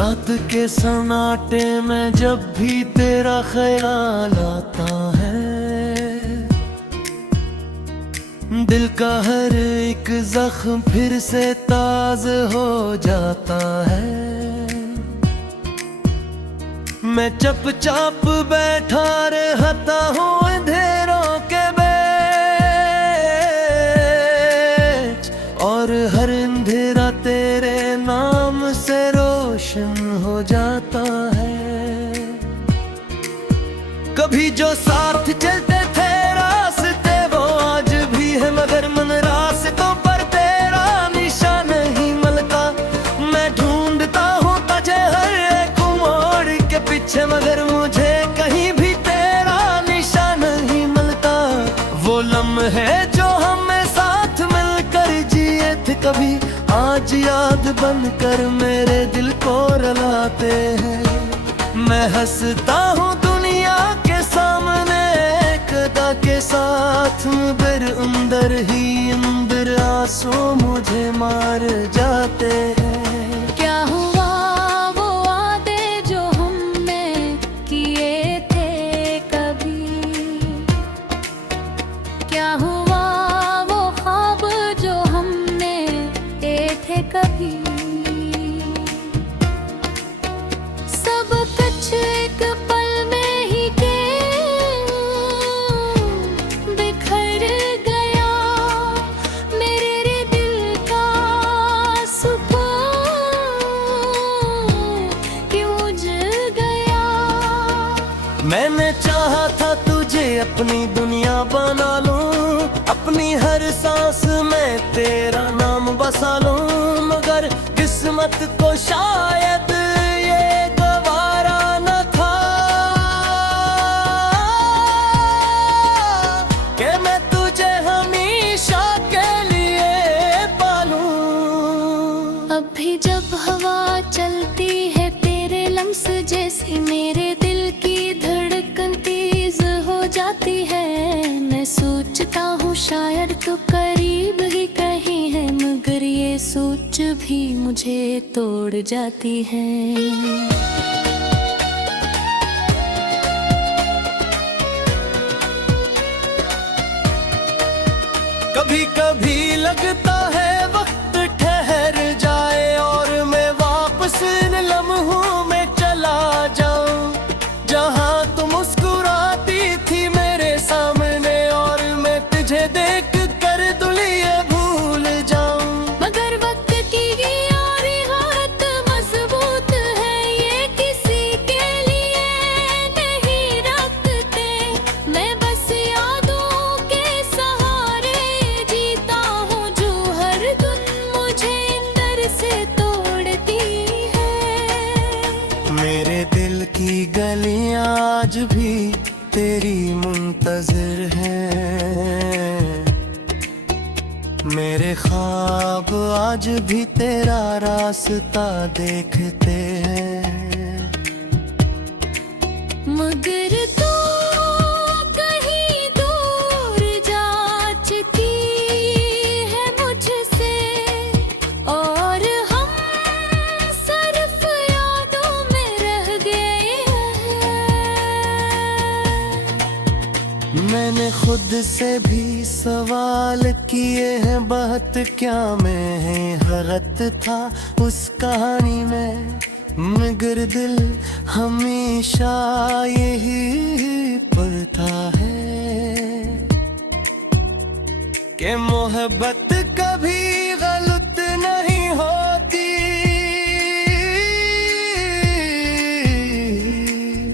रात के सन्नाटे में जब भी तेरा ख्याल आता है, दिल का हर एक जख्म फिर से ताज़ा हो जाता है। मैं चुपचाप बैठा रहता हूँ अंधेरों के बीच, और हर अंधेरा तेरे नाम से रोशन हो जाता है। कभी जो साथ चलते थे रास्ते वो आज भी है, मगर मन रास्तों पर तेरा निशान नहीं मिलता। मैं ढूंढता हूँ तुझे हर एक मोड़ के पीछे, मगर मुझे कहीं भी तेरा निशान नहीं मिलता। वो लम्हे जो हमें साथ मिलकर जिए थे कभी, आज याद बनकर मेरे दिल को रुलाते हैं। मैं हंसता हूँ दुनिया के सामने एक अदा के साथ, मगर अंदर ही अंदर आंसू मुझे मार जाते हैं। क्या हुआ वो वादे जो हमने किए थे कभी? क्या हुआ वो ख्वाब जो हमने देखे थे कभी? सब कुछ एक पल में ही बिखर गया, मेरे दिल का सुकून क्यों जल गया। मैंने चाहा था तुझे अपनी दुनिया बना लूं, अपनी हर सांस में तेरा नाम बसा लूं, मगर किस्मत को शायद ये गवारा न था कि मैं तुझे हमेशा के लिए पालूं। अब भी जब हवा चलती है तेरे लम्स जैसे, मेरे दिल की धड़कन तेज हो जाती है। मैं सोचता हूँ शायद तो करीब ही कहीं है, मगर ये सोच भी मुझे तोड़ जाती है। कभी कभी लगता है वक्त ठहर जाए और मैं वापस इन लम्हों में चला जाऊं, जहां तू मुस्कुराती थी मेरे सामने और मैं तुझे देख कर दुनिया भूल जाऊं। मगर वक्त की यारी हाथ मजबूत है, ये किसी के लिए नहीं रखते। मैं बस यादों के सहारे जीता हूँ, जो हर धुन मुझे अंदर से तोड़ती है। मेरे दिल की गलियां आज भी तेरी मुंतज़िर हैं, मेरे ख्वाब आज भी तेरा रास्ता देखते हैं। मगर तू कहीं दूर जा चुकी है मुझसे, और हम सिर्फ यादों में रह गए हैं। मैंने खुद से भी सवाल किए हैं बहुत, क्या मैं गलत था उस कहानी में, मगर दिल हमेशा यही पढ़ता है कि मोहब्बत कभी गलत नहीं होती।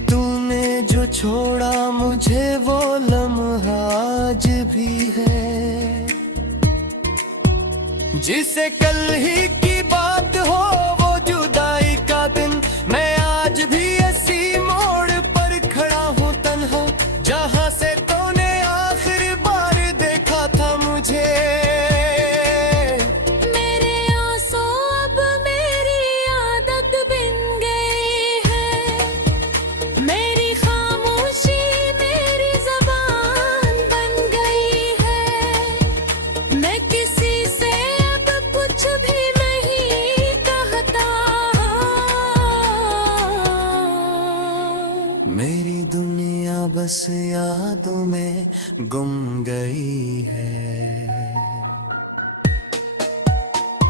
तूने जो छोड़ा मुझे वो लम्हा आज भी है, जिसे कल ही की बात हो वो जुदाई का दिन। मैं आज भी इसी मोड़ पर खड़ा हूँ तन्हा, जहाँ से तूने आखिरी बार देखा था मुझे। मेरे आंसू अब मेरी आदत बन गई है, मेरी खामोशी मेरी ज़बान बन गई है। मैं किसी से अब कुछ भी नहीं गुम गई है।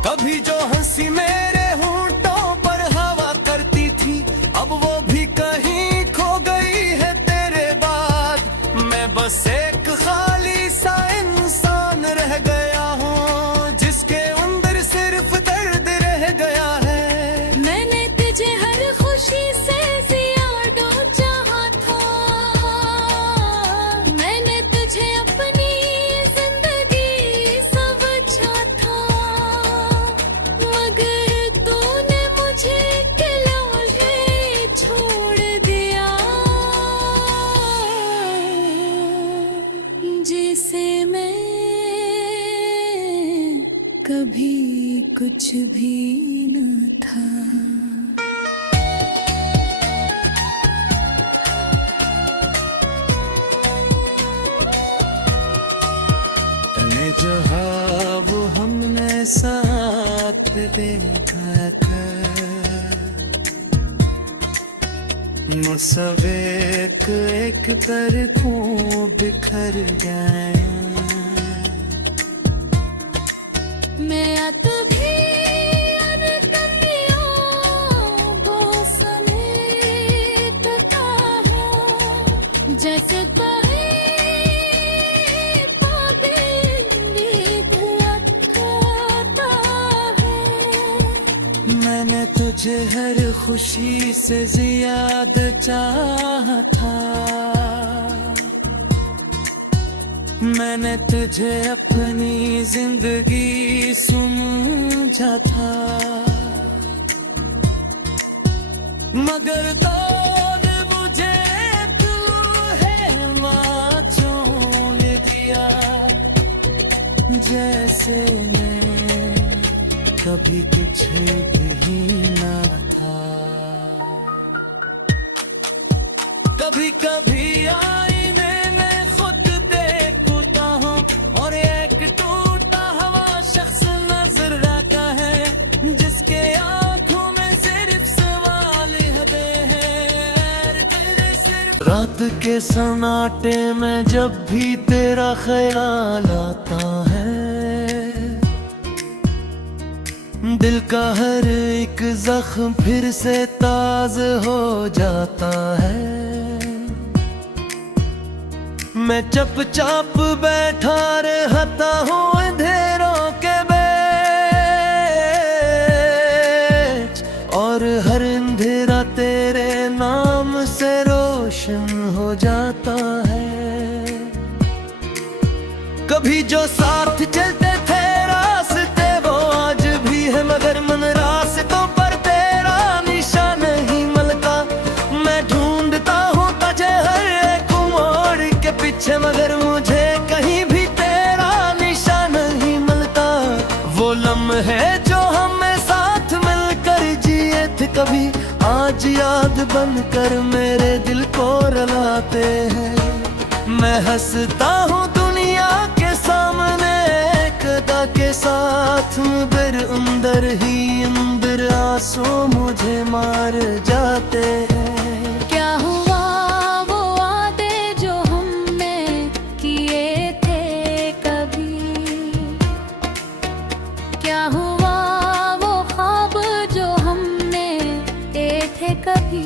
कभी जो हंसी मेरे होंठों पर हवा करती थी, अब वो भी कहीं खो गई है तेरे बाद। मैं बस एक खाली सा इंसान रह गया हूँ, जिसके अंदर सिर्फ दर्द रह गया है। मैंने तुझे हर खुशी से ज्यादा चाहा था, मैंने तुझे अपनी जिंदगी समझा था, मगर तूने मुझे अकेला ही छोड़ दिया, जिसे मैं कभी कुछ भी न था। तने जो वो हमने साथ देखा था, वो सब एक एक कर क्यों बिखर गए। मैं भी अनकमियों को समेटता हूँ, जैसे कहीं पाबंदी रखता है। मैंने तुझे हर खुशी से ज्यादा चाहा था, मैंने तुझे अपनी जिंदगी समझा था, मगर तूने मुझे तू है छोड़ दिया, जैसे मैं कभी कुछ भी ना था। कभी कभी आईने में खुद देखता हूँ, और एक टूटा हुआ शख्स नजर आता है, जिसके आंखों में सिर्फ सवाल हदे हैं तेरे सिर्फ। रात के सन्नाटे में जब भी तेरा ख्याल आता है, दिल का हर एक जख्म फिर से ताज़ा हो जाता है। मैं चुपचाप बैठा रहता हूँ अंधेरों के बीच, और हर अंधेरा तेरे नाम से रोशन हो जाता है। कभी जो साथ चलते थे रास्ते वो आज भी है, मगर मन रास्तों पर तेरा निशान नहीं मिलता। मैं ढूंढता हूँ तुझे हर एक मोड़ के पीछे, मगर मुझे कहीं भी तेरा निशान नहीं मिलता। वो लम्हे जो हमें साथ मिलकर जिए थे कभी, आज याद बनकर मेरे दिल को रुलाते हैं। मैं हंसता हूँ दुनिया के सामने कदा के साथ, मगर अंदर ही अंदर आंसू मुझे मार जाते हैं। क्या हुआ वो वादे जो हमने किए थे कभी, क्या हुआ वो ख्वाब जो हमने देखे थे कभी,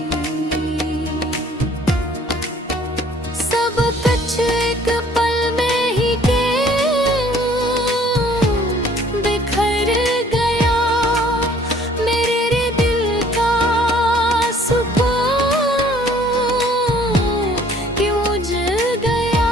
सब कुछ एक पल में ही बिखर गया, मेरे दिल का सुकून क्यों जल गया।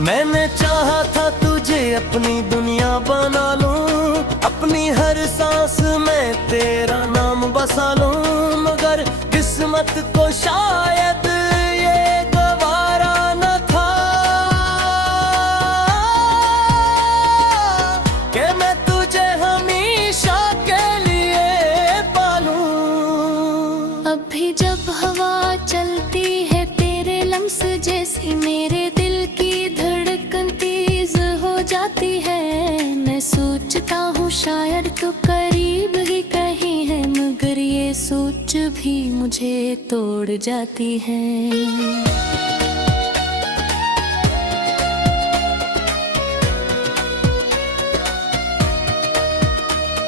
मैंने चाहा था तुझे अपनी दुनिया बना लूं, अपनी हर सांस में तेरा नाम बसा लूं, मगर किस्मत को शायद ये गवारा न था कि मैं तुझे हमेशा के लिए पालूं। अब भी जब हवा चलती है तेरे लम्स जैसी, मेरे दिल की धड़कन तेज हो जाती है। मैं सोचता हूँ शायद तो करीब ही कहीं है, मगर ये सोच भी मुझे तोड़ जाती है।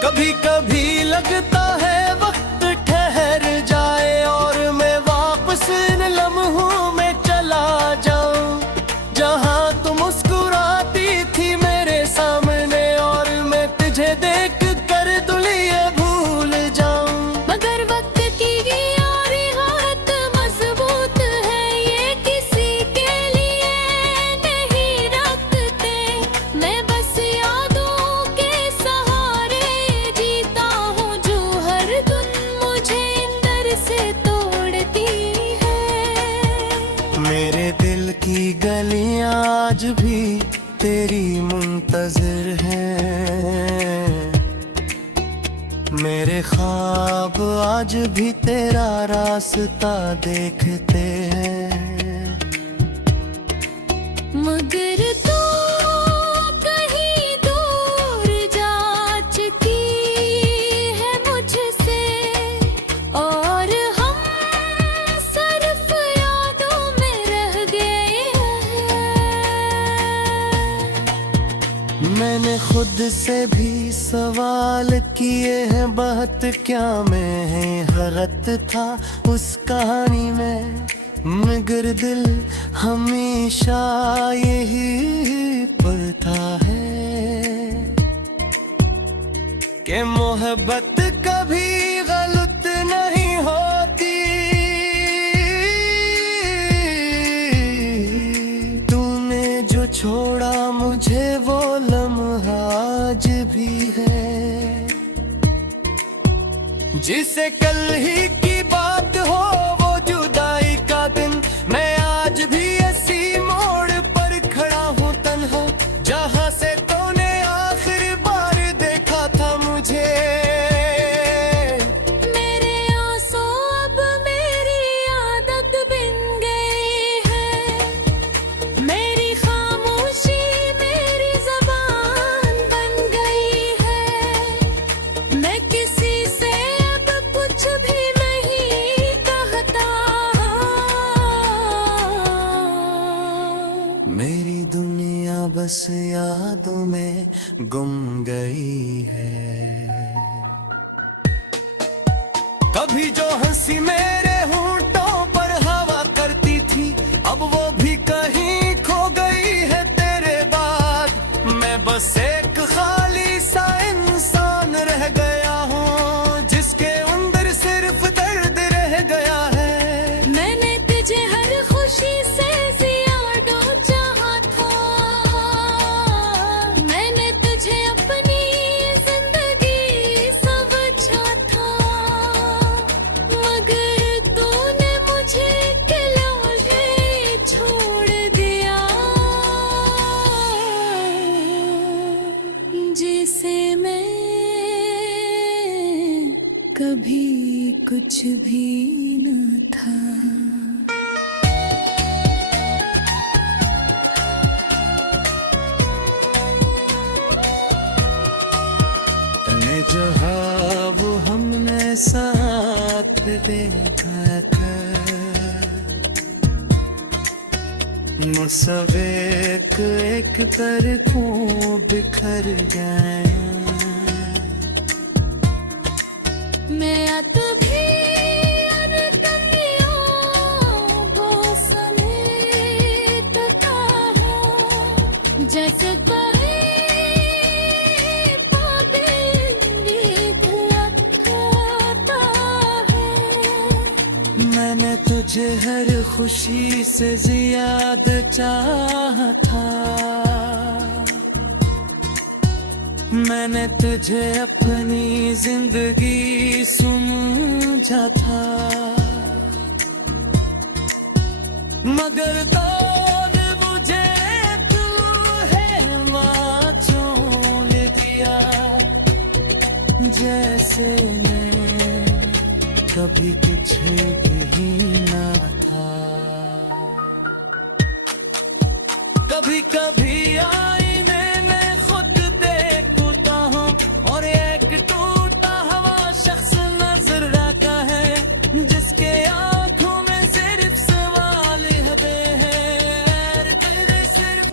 कभी कभी लगता है वक्त ठहर जाए और मैं वापस इन लम्हों में चला जाऊं, जहां तू मुस्कुराती थी मेरे सामने और मैं तुझे देख कर दुनिया भूल जाऊं। मगर वक्त की यारी हाथ मजबूत है, ये किसी के लिए नहीं रखते। मैं बस यादों के सहारे जीता हूँ, जो हर दिन मुझे अंदर से तोड़ती है। मेरे दिल की गलियां आज भी तेरी मुंतज़िर हैं, मेरे ख्वाब आज भी तेरा रास्ता देखते हैं। मगर तू कहीं दूर जा चुकी है मुझसे, और हम सिर्फ यादों में रह गए हैं। मैंने खुद से भी सवाल किए हैं बहुत, क्या मैं गलत था उस कहानी में, मगर दिल हमेशा यही पढ़ता है कि मोहब्बत कभी गलत नहीं होती। तूने जो छोड़ा मुझे वो लम्हा आज भी है, जिसे कल ही की बात हो वो जुदाई का दिन। मैं आज भी इसी मोड़ पर खड़ा हूँ तन्हा, जहाँ से तूने आखिरी बार देखा था मुझे। मेरे आंसू अब मेरी आदत बन गई है, मेरी खामोशी मेरी ज़बान बन गई है। मैं किसी से अब कुछ भी नहीं कहता, मेरी दुनिया बस यादों में गुम गई है। कभी जो हंसी मेरे होंठों पर हवा करती थी, अब वो भी कहीं खो गई है तेरे बाद। मैं बस एक खाली सा इंसान रह गया हूँ, जिसके अंदर सिर्फ दर्द रह गया है। मैंने तुझे हर खुशी से ज्यादा चाहा था, मैंने तुझे अपनी जिंदगी समझा था, मगर तूने मुझे अकेला छोड़ दिया, जिसे मैं कभी कुछ भी न था। तने जो वो हमने साथ देखा था, वो सब एक एक कर क्यों बिखर गए। मैं भी अनकमियों को समेटता हूँ, जैसे कोई पाबंदी लगाता है। मैंने तुझे हर खुशी से ज्यादा चाहा था, मैंने तुझे अपनी जिंदगी समझा था, मगर दौर मुझे तू है छोड़ दिया, जैसे मैं कभी कुछ भी ना था। कभी कभी आईने में खुद देखता हूँ और एक टूटा हुआ शख्स नजर आता है, जिसके आंखों में सिर्फ सवाल हैं तेरे सिर्फ।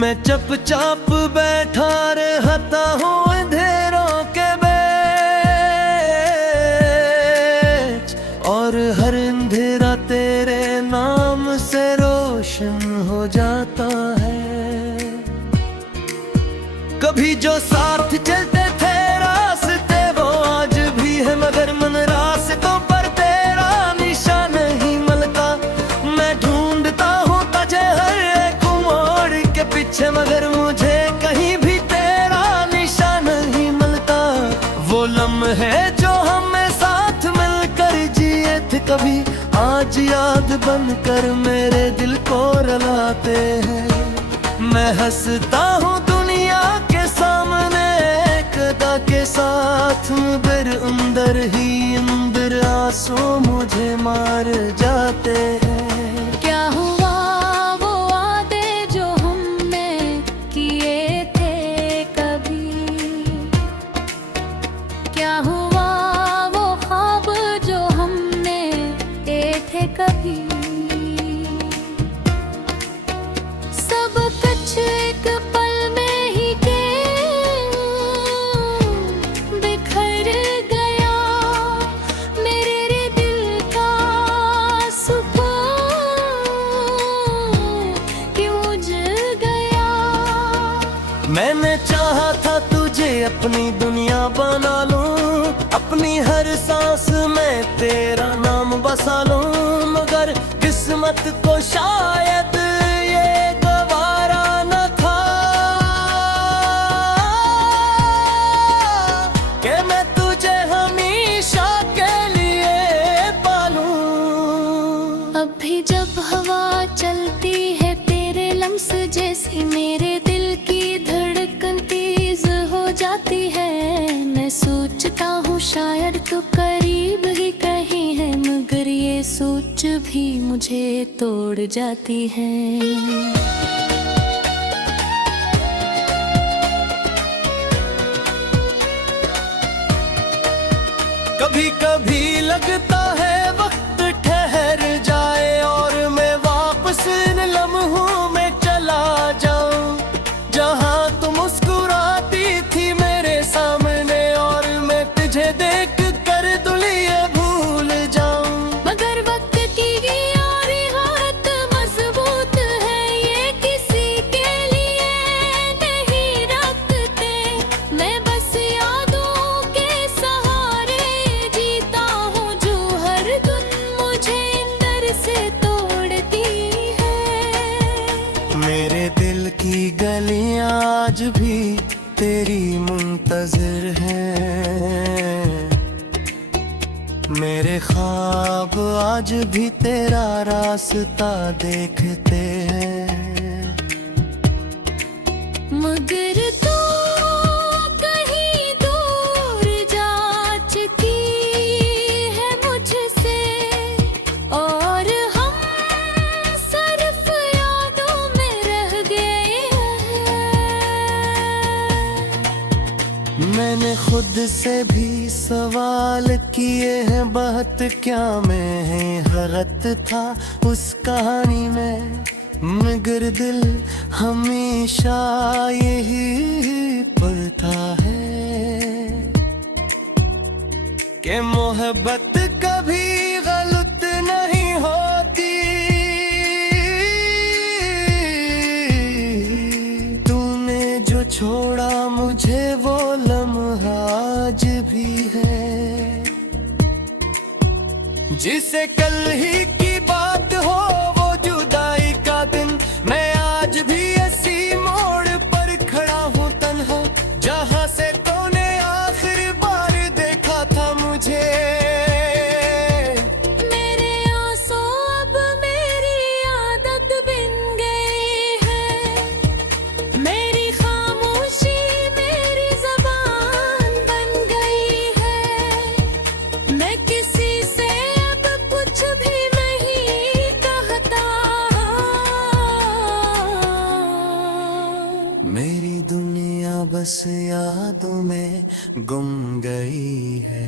मैं चुपचाप बैठा रहता हूँ अंधेरे जो साथ चलते थे रास्ते वो आज भी है, मगर मन रास्तों पर तेरा निशान नहीं मिलता। मैं ढूंढता हूँ तुझे हर एक मोड़ के पीछे, मगर मुझे कहीं भी तेरा निशान नहीं मिलता। वो लम्हे जो हमें साथ मिलकर जिए थे कभी, आज याद बनकर मेरे दिल को रुलाते हैं। मैं हंसता हूँ दुनिया के सामने कदा के साथ, मगर अंदर ही अंदर आंसू मुझे मार जाते हैं। क्या हुआ वो वादे जो हमने किए थे कभी, क्या हुआ वो ख्वाब जो हमने देखे थे कभी। सब कुछ एक पल में ही के बिखर गया, मेरे दिल का सुकून क्यों जल गया। मैंने चाहा था तुझे अपनी दुनिया बना लूं, अपनी हर सांस में तेरा नाम बसा लूं, मगर किस्मत को शायद ये गवारा न था कि मैं तुझे हमेशा के लिए पालूं। अब भी जब हवा चलती है तेरे लम्स जैसी, मेरे दिल की धड़कन तेज हो जाती है। मैं सोचता हूँ शायद तू करीब ही कहीं है, मगर ये सोच भी मुझे तोड़ जाती है। कभी कभी लगता है वक्त ठहर जाए और मैं वापस इन लम्हों में चला जाऊं, जहां तू मुस्कुराती थी मेरे सामने और मैं तुझे देख कर दुनिया भूल जाऊं। मगर वक्त की यार हाथ मजबूत है, ये किसी के लिए नहीं रखते। मैं बस यादों के सहारे जीता हूँ, जो हर धुन मुझे अंदर से तोड़ती है। मेरे दिल की गलियां आज भी तेरी मुंतज़िर हैं, मेरे ख्वाब आज भी तेरा रास्ता देखते हैं। मगर तू कहीं दूर जा चुकी है मुझसे, और हम सिर्फ यादों में रह गए हैं। मैंने खुद से भी सवाल किए हैं बहुत, क्या मैं गलत था उस कहानी में, मगर दिल हमेशा यही पढ़ता है कि मोहब्बत कभी गलत नहीं होती। तूने जो छोड़ा मुझे वो लम्हा आज भी है, जिसे कल ही की बात हो वो जुदाई का दिन। मैं आज भी इसी मोड़ पर खड़ा हूँ तन्हा, जहाँ से तूने आखिरी बार देखा था मुझे। मेरे आंसू अब मेरी आदत बन गई है, मेरी खामोशी मेरी ज़बान बन गई है। मैं किसी से अब कुछ भी नहीं कहता, मेरी दुनिया बस यादों में गुम गई है।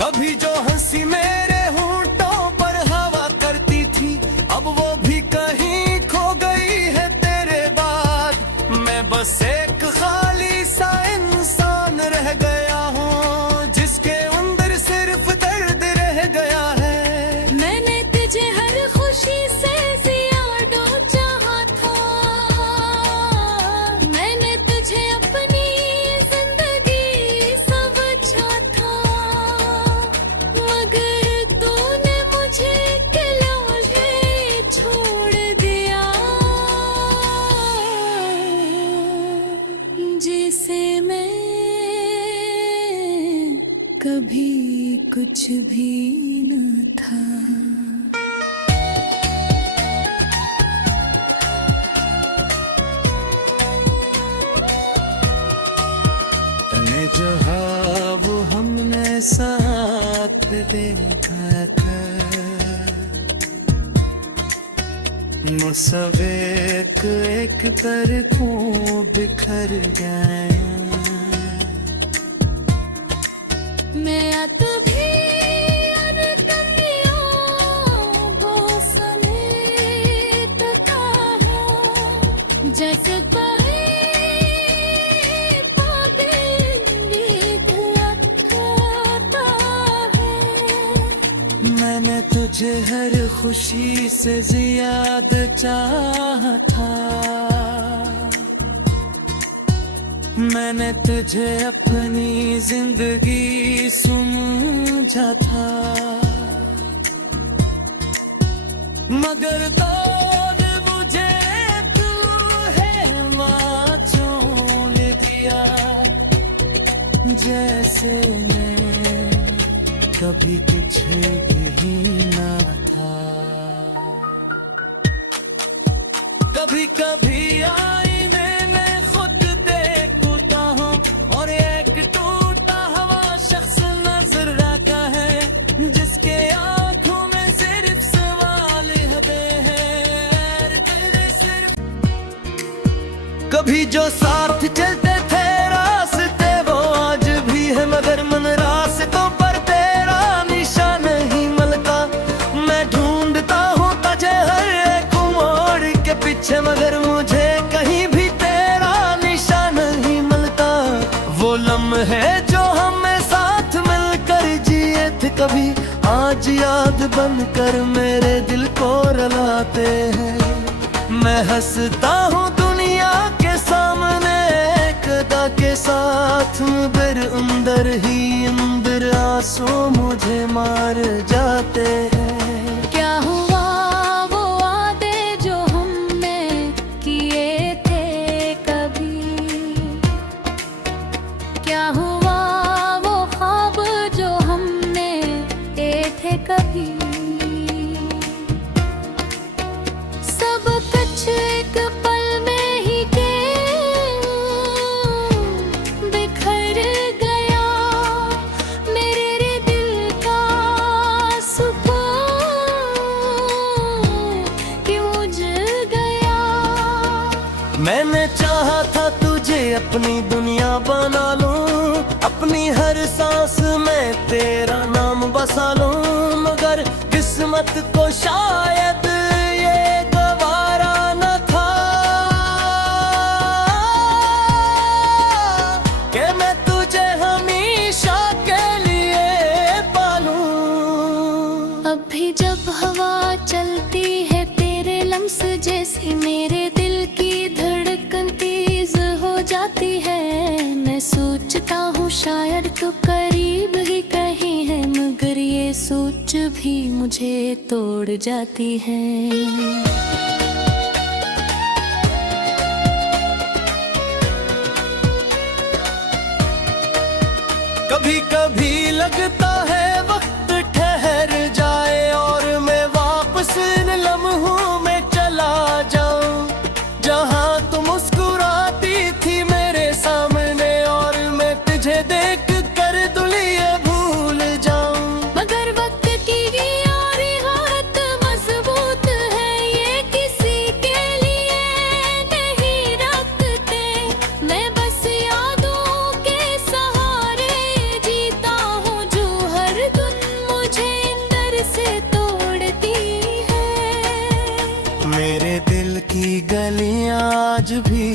कभी जो हंसी मेरे होंठों पर हवा करती थी, अब वो भी कहीं खो गई है तेरे बाद। मैं बस एक खाली सा इंसान रह गया हूँ, जिसके अंदर सिर्फ दर्द रह गया है। मैंने तुझे हर खुशी से ज्यादा चाहा था, जिसे मैं कभी कुछ भी न था। तने जो हाँ वो हमने साथ देखा था, वो सब एक एक पर क्यों बिखर गए। मैं तभी अनकमियों को समेटता हूँ, जैसे मैंने तुझे हर खुशी से ज्यादा चाहा था, मैंने तुझे अपनी जिंदगी समझा था, मगर तोड़ मुझे तू है माँ छोड़ दिया, जैसे मैं कभी कुछ भी ना था। कभी कभी आईने में खुद देखता हूँ और एक टूटा हुआ शख्स नजर आता है, जिसके आंखों में सिर्फ सवाल हैं तेरे सिर्फ। कभी जो साथ चलते थे रास्ते वो आज भी है, मगर मन रास्तों पर पीछे, मगर मुझे कहीं भी तेरा निशान नहीं मिलता। वो लम्हे जो हमें साथ मिलकर जिए थे कभी, आज याद बनकर मेरे दिल को रुलाते हैं। मैं हंसता हूँ दुनिया के सामने एक अदा के साथ, मगर अंदर ही अंदर आंसू मुझे मार जाते हैं। कभी सब कुछ एक पल में ही के बिखर गया, मेरे दिल का सुकून क्यों जल गया। मैंने चाहा था तुझे अपनी दुनिया बना लूं, अपनी हर सांस में तेरा नाम बसा लूं, मगर किस्मत को शायद ये गवारा न था कि मैं तुझे हमेशा के लिए पालूं। अब भी जब हवा चलती है तेरे लम्स जैसे, मेरे दिल की धड़कन तेज हो जाती है। मैं सोचता हूँ शायद तो करीब ही कहीं है, मगर ये सोच भी मुझे तोड़ जाती है। कभी कभी लगता है वक्त ठहर जाए और मैं वापस इन लम्हों में चला जाऊं, जहां तू मुस्कुराती थी मेरे सामने और मैं तुझे देख कर दुनिया भूल जाऊं। मगर वक्त की यारी हाथ मजबूत है, ये किसी के लिए नहीं रखते। मैं बस यादों के सहारे जीता हूँ, जो हर दिन मुझे अंदर से तोड़ती है। मेरे दिल की गलियां आज भी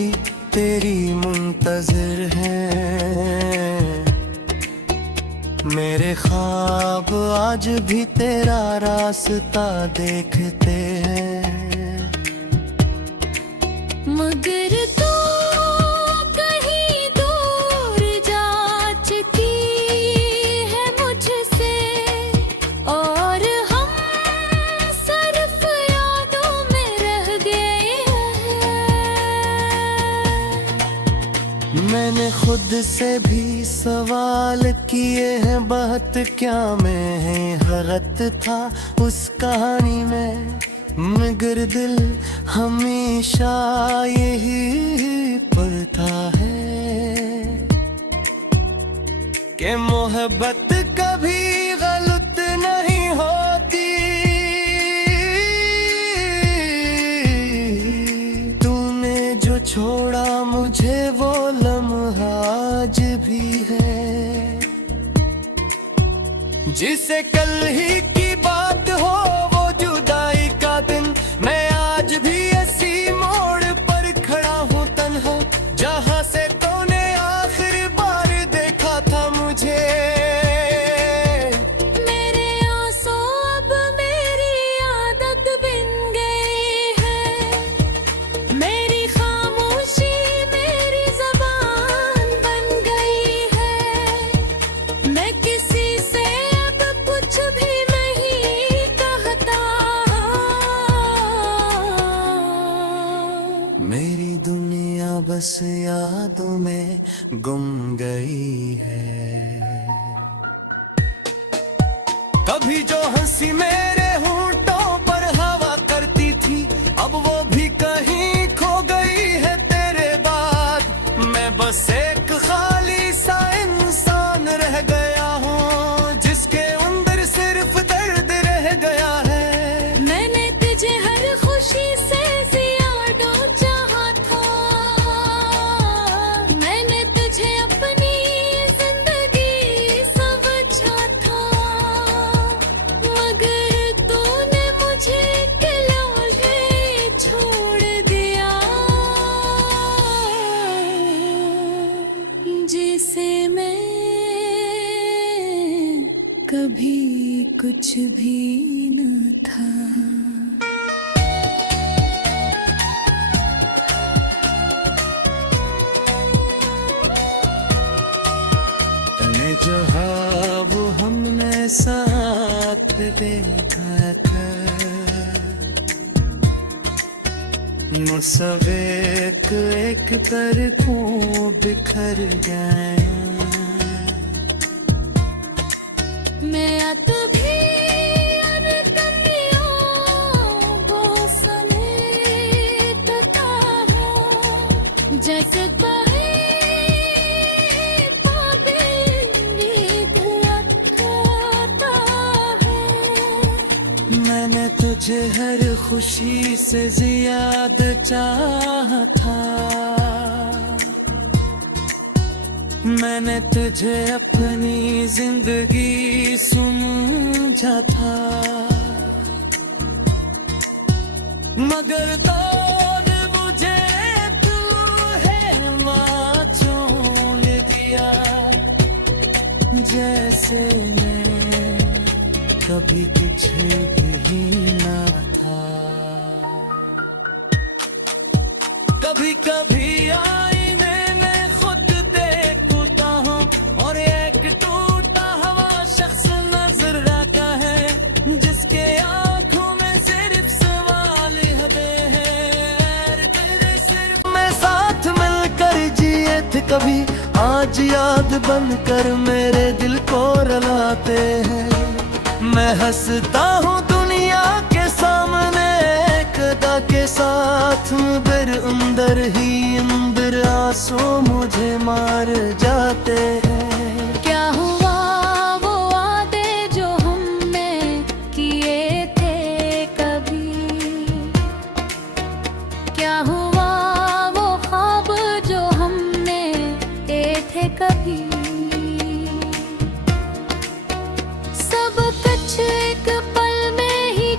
तेरी मुंतज़िर हैं, मेरे ख्वाब आज भी तेरा रास्ता देखते हैं, मगर तू कहीं दूर जा चुकी है मुझसे, और हम सिर्फ यादों में रह गए हैं। मैंने खुद से भी सवाल किए हैं बहुत, क्या मैं गलत था उस कहानी में, मगर दिल हमेशा यही पढ़ता है कि मोहब्बत कभी गलत नहीं होती। तूने जो छोड़ा मुझे वो लम्हा आज भी है, जिसे कल ही की बात हो वो जुदाई का दिन। मैं आज भी इसी मोड़ पर खड़ा हूँ तन्हा, जहाँ से तूने आखिरी बार देखा था मुझे। मेरे आंसू अब मेरी आदत बन गई है, मेरी खामोशी मेरी ज़बान बन गई है। मैं किसी से अब कुछ भी नहीं कहता, मेरी दुनिया बस यादों में गुम गई है। कभी जो हंसी मेरे होंठों पर हवा करती थी, अब वो भी कहीं खो गई है तेरे बाद। मैं बस एक खाली सा इंसान रह गया हूँ, जिसके अंदर सिर्फ दर्द रह गया है। मैंने तुझे हर खुशी से ज्यादा चाहा था, मैंने तुझे अपनी जिंदगी समझा था, मगर तूने मुझे अकेले छोड़ दिया, जिसे मैं कभी कुछ भी न था। तने जो वो हमने साथ देखा था, सब एक तरफों बिखर गए। मैं अत भी अनकमियों को समेटता हूँ, जैसे कहीं पाबंदी रखता है। मैंने तुझे हर खुशी से ज्यादा चाहा था, मैंने तुझे अपनी जिंदगी समझा था, मगर तूने मुझे तू है माँ छोड़ दिया, जैसे मैं कभी कुछ भी ना था। कभी कभी आईने में खुद देखता हूँ, और एक टूटा हुआ शख्स नजर आता है, जिसके आंखों में सिर्फ सवाल हदें हैं। तेरे सिर्फ में साथ मिलकर जिए थे कभी, आज याद बनकर मेरे दिल को रुलाते हैं। मैं हंसता हूँ दुनिया के सामने एक अदा के साथ, मगर अंदर ही अंदर आंसू मुझे मार जाते हैं। क्या हुआ वो वादे जो हमने किए थे कभी, क्या हुआ वो ख्वाब जो हमने देखे थे कभी। सब कुछ एक पल में ही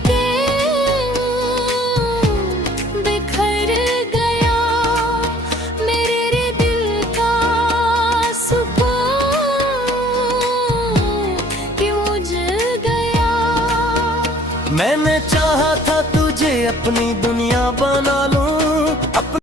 बिखर गया, मेरे दिल का सुकून क्यों जल गया। मैंने चाहा था तुझे अपनी दुनिया बना लूं, अपनी